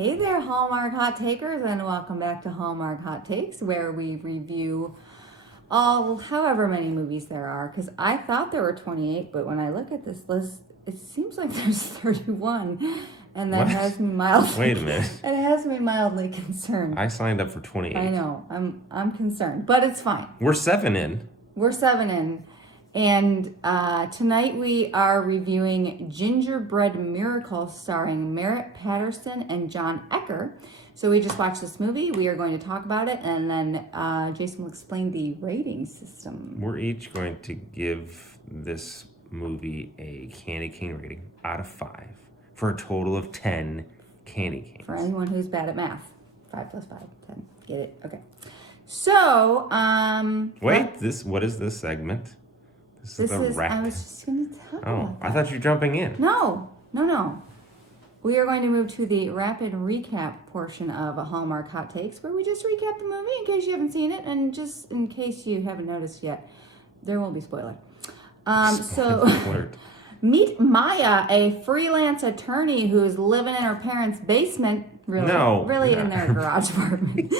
Hey there, Hallmark Hot Takers, and welcome back to Hallmark Hot Takes, where we review however many movies there are, because I thought there were 28, but when I look at this list, it seems like there's 31, and that has me mildly... Wait a minute. It has me mildly concerned. I signed up for 28. I know, I'm concerned, but it's fine. We're 7 in. We're 7 in. And tonight we are reviewing Gingerbread Miracle starring Merritt Patterson and John Ecker. So we just watched this movie. We are going to talk about it, and then Jason will explain the rating system. We're each going to give this movie a candy cane rating out of 5 for a total of 10 candy canes. For anyone who's bad at math. 5 plus 5, 10. Get it? Okay. So, what is this segment? This is the rec. I was just going to tell you about that. I thought you were jumping in. No. We are going to move to the rapid recap portion of a Hallmark Hot Takes, where we just recap the movie in case you haven't seen it, and just in case you haven't noticed yet, there won't be spoiler. So meet Maya, a freelance attorney who's living in her parents' basement, really in their garage apartment.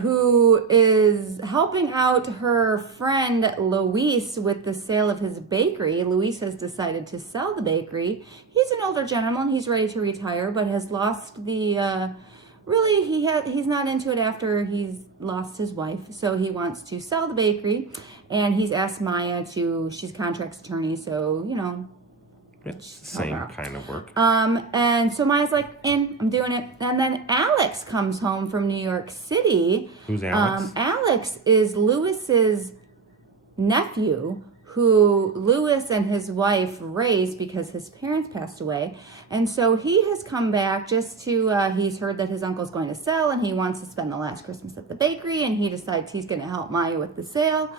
Who is helping out her friend Luis with the sale of his bakery. Luis has decided to sell the bakery. He's an older gentleman. He's ready to retire, but has lost the... he's not into it after he's lost his wife. So he wants to sell the bakery, and he's asked Maya she's contracts attorney, so, it's the same kind of work. And so Maya's like, I'm doing it. And then Alex comes home from New York City. Who's Alex? Alex is Lewis's nephew, who Lewis and his wife raised because his parents passed away. And so he has come back just to, he's heard that his uncle's going to sell, and he wants to spend the last Christmas at the bakery, and he decides he's going to help Maya with the sale.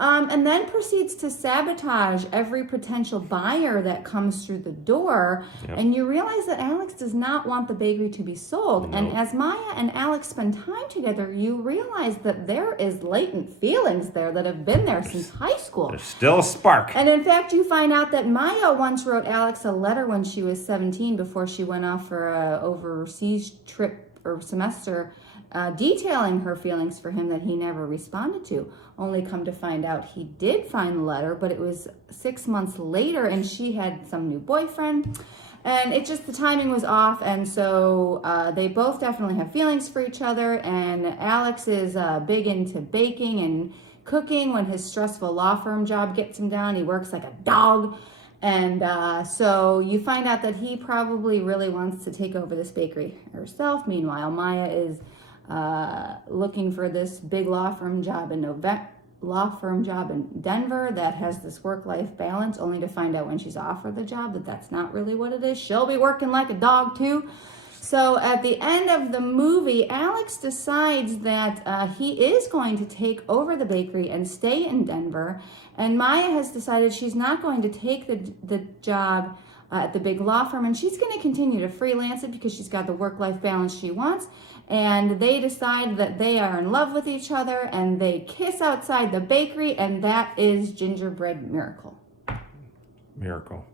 And then proceeds to sabotage every potential buyer that comes through the door. Yep. And you realize that Alex does not want the bakery to be sold. Nope. And as Maya and Alex spend time together, you realize that there is latent feelings there that have been there since high school. There's still a spark. And in fact, you find out that Maya once wrote Alex a letter when she was 17 before she went off for an overseas trip or semester, detailing her feelings for him that he never responded to. Only come to find out he did find the letter, but it was 6 months later, and she had some new boyfriend, and the timing was off, and so they both definitely have feelings for each other, and Alex is big into baking and cooking. When his stressful law firm job gets him down, he works like a dog. And so you find out that he probably really wants to take over this bakery herself. Meanwhile, Maya is looking for this big law firm job in Denver that has this work-life balance, only to find out when she's offered the job that that's not really what it is. She'll be working like a dog too. So at the end of the movie, Alex decides that he is going to take over the bakery and stay in Denver. And Maya has decided she's not going to take the job at the big law firm, and she's going to continue to freelance it because she's got the work-life balance she wants. And they decide that they are in love with each other, and they kiss outside the bakery, and that is Gingerbread Miracle. Miracle.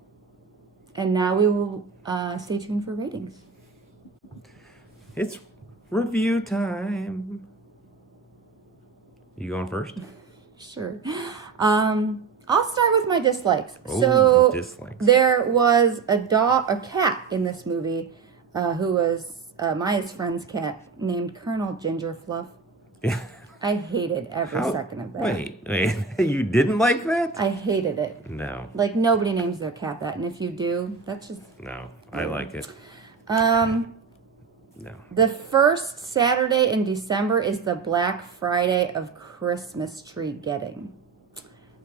And now we will stay tuned for ratings. It's review time. You going first? Sure. I'll start with my dislikes. Dislikes. There was a cat in this movie who was Maya's friend's cat named Colonel Gingerfluff. I hated every second of that. Wait, you didn't like that? I hated it. No. Like, nobody names their cat that, and if you do, that's just... No, I like it. No. The first Saturday in December is the Black Friday of Christmas tree getting.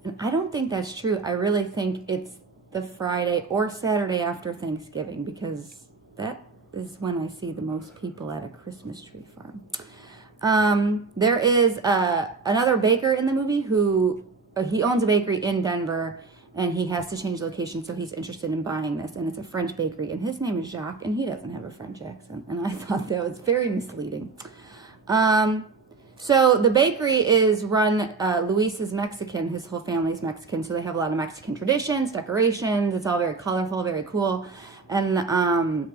And I don't think that's true. I really think it's the Friday or Saturday after Thanksgiving, because that is when I see the most people at a Christmas tree farm. There is another baker in the movie who he owns a bakery in Denver, and he has to change location, so he's interested in buying this, and it's a French bakery, and his name is Jacques, and he doesn't have a French accent, and I thought that was very misleading. So the bakery is run, Luis is Mexican, his whole family's Mexican, so they have a lot of Mexican traditions, decorations, it's all very colorful, very cool. And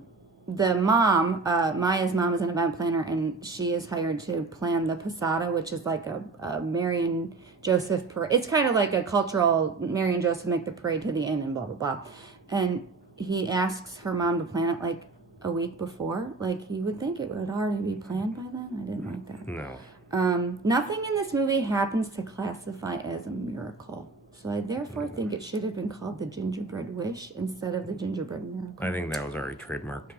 the mom, Maya's mom, is an event planner, and she is hired to plan the posada, which is like a Mary and Joseph parade. It's kind of like a cultural Mary and Joseph make the parade to the inn and blah blah blah. And he asks her mom to plan it like a week before. Like, you would think it would already be planned by then. I didn't like that. No. Nothing in this movie happens to classify as a miracle. So I therefore think it should have been called the Gingerbread Wish instead of the Gingerbread Miracle. I think that was already trademarked.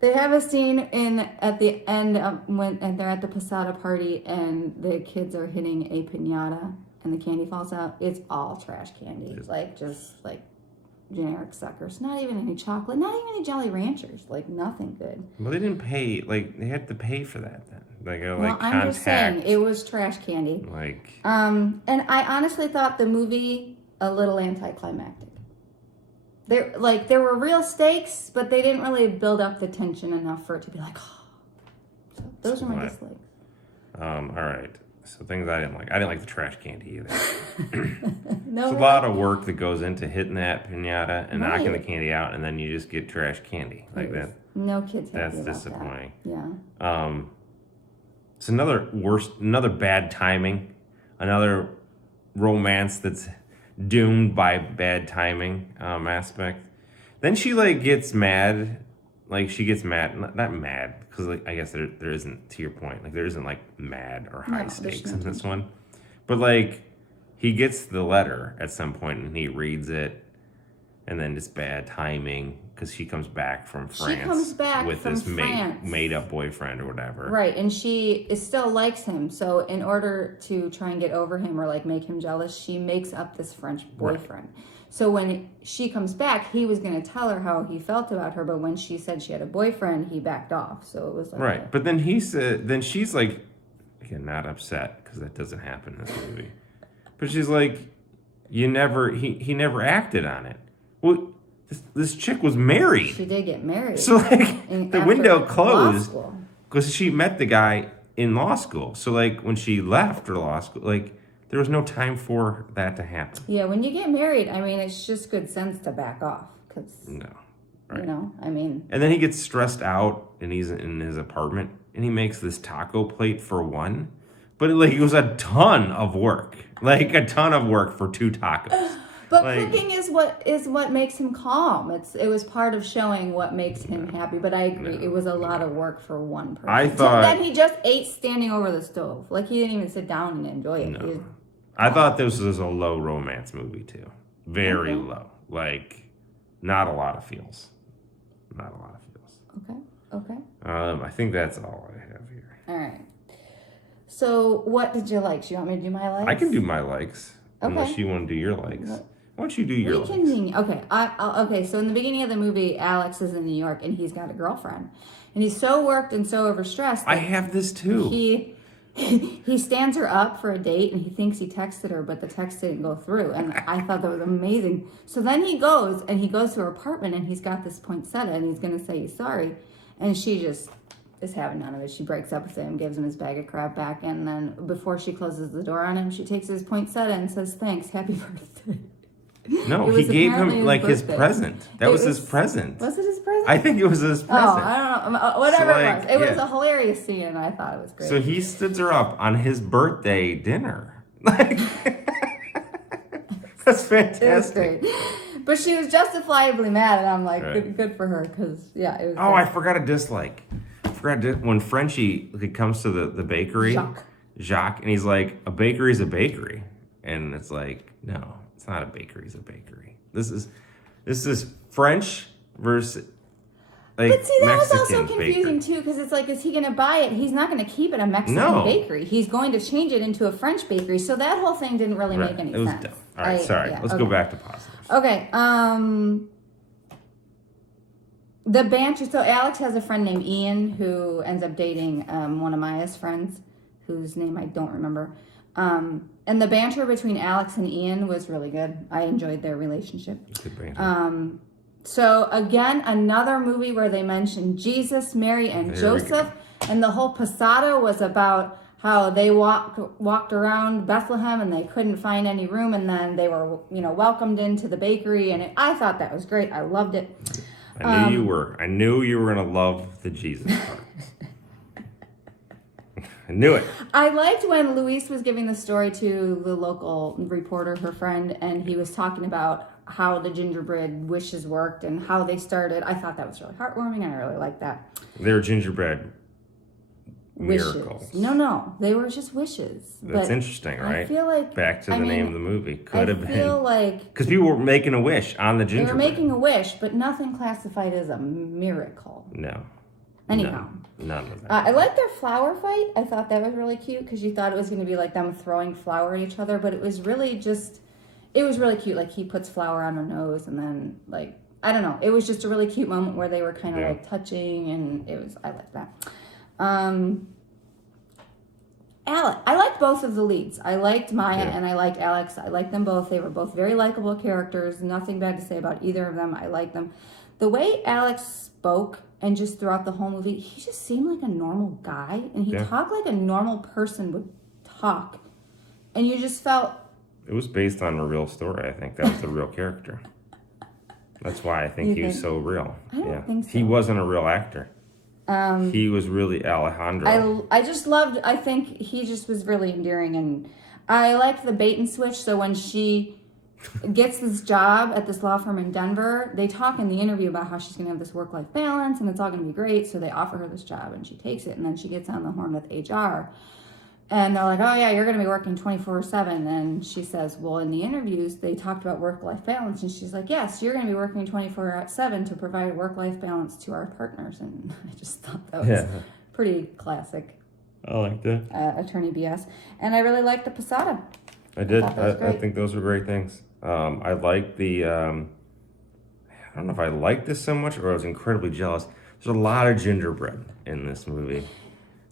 They have a scene at the end of when they're at the posada party and the kids are hitting a piñata and the candy falls out. It's all trash candy, like just like generic suckers. Not even any chocolate, not even any Jolly Ranchers. Like nothing good. Well, they didn't pay. Like they had to pay for that then. Well, I'm just saying it was trash candy. Like. And I honestly thought the movie a little anticlimactic. There were real stakes, but they didn't really build up the tension enough for it to be like, oh. So those are my dislikes. All right. So things I didn't like. I didn't like the trash candy either. No, There's a lot of work that goes into hitting that piñata and knocking the candy out, and then you just get trash candy like that. No kids happy That's about disappointing. That. Yeah. It's another bad timing, another romance that's doomed by bad timing aspect. Then she gets mad, not mad because I guess there isn't, to your point, there isn't mad or high stakes in this one, but he gets the letter at some point and he reads it, and then it's bad timing because she comes back from France with this made-up boyfriend or whatever. Right, and she still likes him. So in order to try and get over him or make him jealous, she makes up this French boyfriend. Right. So when she comes back, he was going to tell her how he felt about her, but when she said she had a boyfriend, he backed off. So it was right. But then then she's again, not upset because that doesn't happen in this movie. But she's he never acted on it. Well, this chick was married. She did get married. So the window closed because she met the guy in law school. So when she left her law school, there was no time for that to happen. Yeah, when you get married, it's just good sense to back off because right. And then he gets stressed out and he's in his apartment and he makes this taco plate for one, but it was a ton of work, a ton of work for two tacos. But cooking is what makes him calm. It was part of showing what makes him happy. But I agree, it was a lot of work for one person. I thought that he just ate standing over the stove. He didn't even sit down and enjoy it. No. I thought this was a low romance movie too, very low. Not a lot of feels. Not a lot of feels. Okay. I think that's all I have here. All right. So what did you like? Do you want me to do my likes? I can do my likes, unless you want to do your likes. Why don't you do your likes? Okay. Okay. So in the beginning of the movie, Alex is in New York and he's got a girlfriend, and he's so worked and so overstressed. I have this too. He stands her up for a date and he thinks he texted her, but the text didn't go through. And I thought that was amazing. So then he goes to her apartment and he's got this poinsettia and he's going to say he's sorry. And she just is having none of it. She breaks up with him, gives him his bag of crap back. And then before she closes the door on him, she takes his poinsettia and says, "Thanks, happy birthday." No, he gave him his present. That was his present. Was it his present? I think it was his present. Oh, I don't know. Whatever it was. It was a hilarious scene, and I thought it was great. So he stood her up on his birthday dinner. That's fantastic. It was great. But she was justifiably mad, and I'm good for her, because, it was great. I forgot a dislike. When Frenchie comes to the bakery, Jacques, and he's like, a bakery's a bakery. And it's no. It's not a bakery, it's a bakery. This is French versus but see, that Mexican was also confusing too, because it's is he going to buy it? He's not going to keep it a Mexican bakery. He's going to change it into a French bakery. So that whole thing didn't really make any sense. It was dumb. All right, sorry. Let's go back to positives. Okay. The banter. So Alex has a friend named Ian who ends up dating one of Maya's friends, whose name I don't remember. And the banter between Alex and Ian was really good. I enjoyed their relationship. Good banter. So again, another movie where they mentioned Jesus, Mary, and Joseph, and the whole posada was about how they walked around Bethlehem and they couldn't find any room, and then they were, welcomed into the bakery, and I thought that was great. I loved it. I knew you were. I knew you were gonna love the Jesus part. I knew it. I liked when Luis was giving the story to the local reporter, her friend, and he was talking about how the gingerbread wishes worked and how they started. I thought that was really heartwarming, and I really liked that. They're gingerbread Wishes. miracles. No, they were just wishes. That's but interesting, right? I feel like back to the name of the movie could have I feel been like because people were making a wish on the they gingerbread. were making a wish, but nothing classified as a miracle. No. Anyhow. None of that. I liked their flower fight. I thought that was really cute because you thought it was going to be like them throwing flour at each other, but it was really just, it was really cute. Like he puts flour on her nose and then like, I don't know. It was just a really cute moment where they were kind of like touching, and I liked that. Alec, I liked both of the leads. I liked Maya and I liked Alex. I liked them both. They were both very likable characters. Nothing bad to say about either of them. I liked them. The way Alex spoke and just throughout the whole movie, he just seemed like a normal guy, and he talked like a normal person would talk. And you just felt... It was based on a real story. I think that was the real character. That's why I think he was so real. I don't think so. He wasn't a real actor. He was really Alejandro. I just loved, I think he just was really endearing, and I liked the bait and switch. So when she gets this job at this law firm in Denver, they talk in the interview about how she's going to have this work-life balance and it's all going to be great. So they offer her this job and she takes it, and then she gets on the horn with HR. And they're like, oh yeah, you're going to be working 24/7. And she says, well, in the interviews, they talked about work-life balance. And she's like, yes, you're going to be working 24/7 to provide work-life balance to our partners. And I just thought that was pretty classic. I liked it. Attorney BS. And I really liked the posada. I did. I think those were great things. I liked the, I don't know if I liked this so much or I was incredibly jealous. There's a lot of gingerbread in this movie.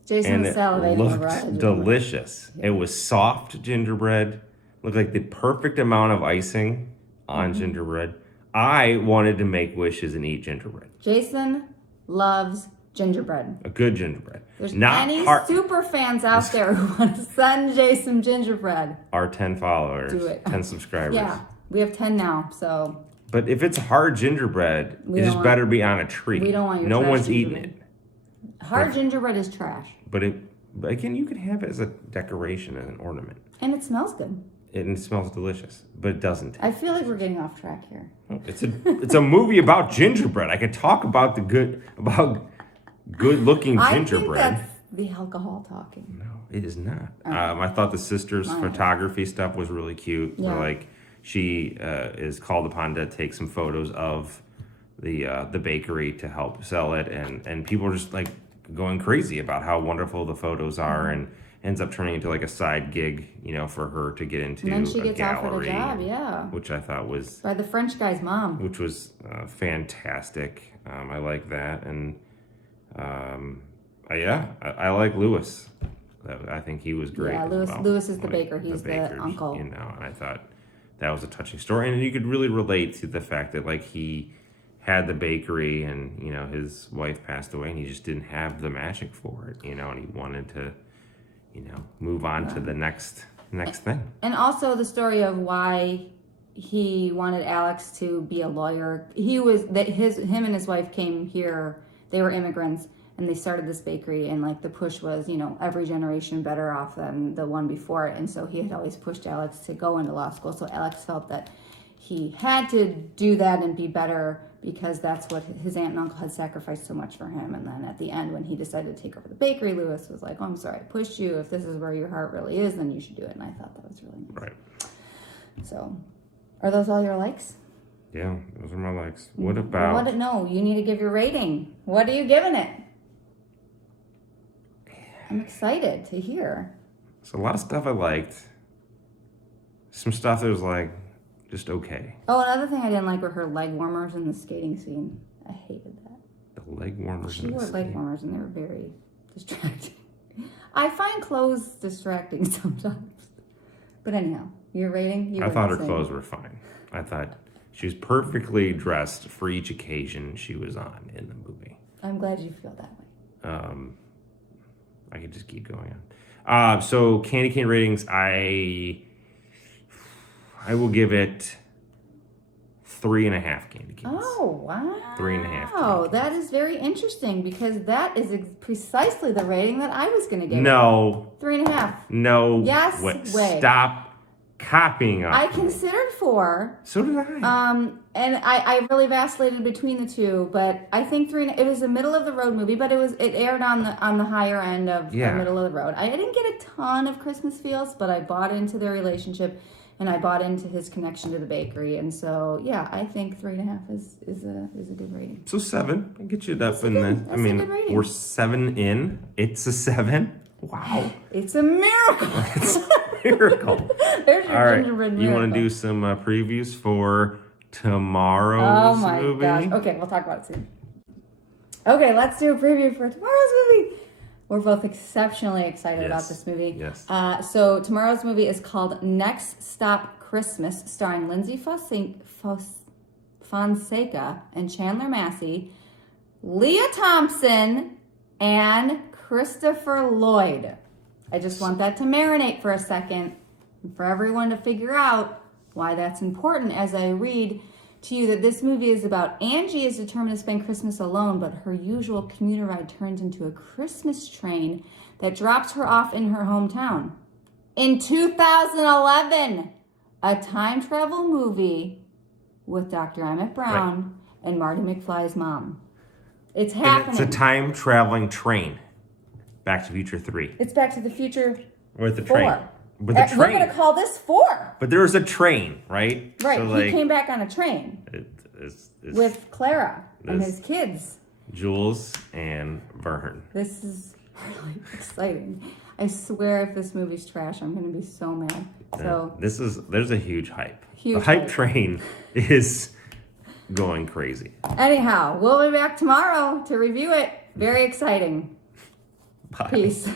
Jason was salivating over it looked delicious. Yeah. It was soft gingerbread. Looked like the perfect amount of icing on gingerbread. I wanted to make wishes and eat gingerbread. Jason loves gingerbread. A good gingerbread. There's any super fans out there who want to send Jason gingerbread. Our 10 followers. Do it. 10 subscribers. Yeah, we have 10 now, so. But if it's hard gingerbread, it just better be on a tree. We don't want your No one's eating it. Hard gingerbread is trash. But again, you could have it as a decoration and an ornament. And it smells good. And it smells delicious, but it doesn't. I feel like we're getting off track here. It's a movie about gingerbread. I could talk about good-looking gingerbread. I think that's the alcohol talking. No, it is not. I thought the sisters' photography stuff was really cute. Yeah. Where, like, she is called upon to take some photos of the bakery to help sell it, and people are just like going crazy about how wonderful the photos are, and ends up turning into like a side gig, for her to get into. And then she gets gallery, offered a job, which I thought was by the French guy's mom, which was fantastic. I like that, and I like Louis. I think he was great. Yeah, Louis is the baker. He's the uncle. And I thought that was a touching story, and you could really relate to the fact that like he had the bakery, and his wife passed away, and he just didn't have the magic for it, and he wanted to move on to the next thing. And also the story of why he wanted Alex to be a lawyer. Him and his wife came here. They were immigrants, and they started this bakery, and like the push was, every generation better off than the one before it. And so he had always pushed Alex to go into law school. So Alex felt that he had to do that and be better, because that's what his aunt and uncle had sacrificed so much for him. And then at the end, when he decided to take over the bakery, Louis was like, oh, I'm sorry, I pushed you. If this is where your heart really is, then you should do it. And I thought that was really nice. Right. So, are those all your likes? Yeah, those are my likes. What about... No, you need to give your rating. What are you giving it? I'm excited to hear. So a lot of stuff I liked. Some stuff that was like, just okay. Oh, another thing I didn't like were her leg warmers in the skating scene. I hated that. The leg warmers. She wore leg warmers, and they were very distracting. I find clothes distracting sometimes. But anyhow, your rating? I thought her clothes were fine. I thought she was perfectly dressed for each occasion she was on in the movie. I'm glad you feel that way. I could just keep going So candy cane ratings, I will give it 3.5 candy canes. Oh, wow. 3.5 Oh, candy that is very interesting because that is precisely the rating that I was going to give it. No. 3.5. No. Yes way. Stop copying us. I considered 4. So did I. And I really vacillated between the two, but I think 3. It was a middle of the road movie, but it aired on the higher end of the middle of the road. I didn't get a ton of Christmas feels, but I bought into their relationship, and I bought into his connection to the bakery, and so yeah, I think 3.5 is a good rating. So 7. I get you up That's in a the. good- I that's a mean, good rating. we're 7 in. It's a 7. Wow. It's a miracle. It's a miracle. There's your All right. gingerbread miracle. You want to do some previews for tomorrow's Oh my movie? gosh. Okay, we'll talk about it soon. Okay, let's do a preview for tomorrow's movie. We're both exceptionally excited about this movie. Yes. So tomorrow's movie is called Next Stop Christmas, starring Lindsay Fonseca and Chandler Massey, Leah Thompson, and Christopher Lloyd. I just want that to marinate for a second and for everyone to figure out why that's important as I read to you that this movie is about Angie is determined to spend Christmas alone, but her usual commuter ride turns into a Christmas train that drops her off in her hometown. In 2011, a time travel movie with Dr. Emmett Brown and Marty McFly's mom. It's happening. And it's a time traveling train. Back to Future 3. It's Back to the Future With the 4. train. With the We're train. going to call this 4. But there was a train, right? Right, So, he came back on a train it's with Clara and this- his kids. Jules and Vern. This is really exciting. I swear if this movie's trash, I'm going to be so mad. So There's a huge hype. Huge the hype hype. train is going crazy. anyhow, we'll be back tomorrow to review it. Very exciting. Bye. Peace.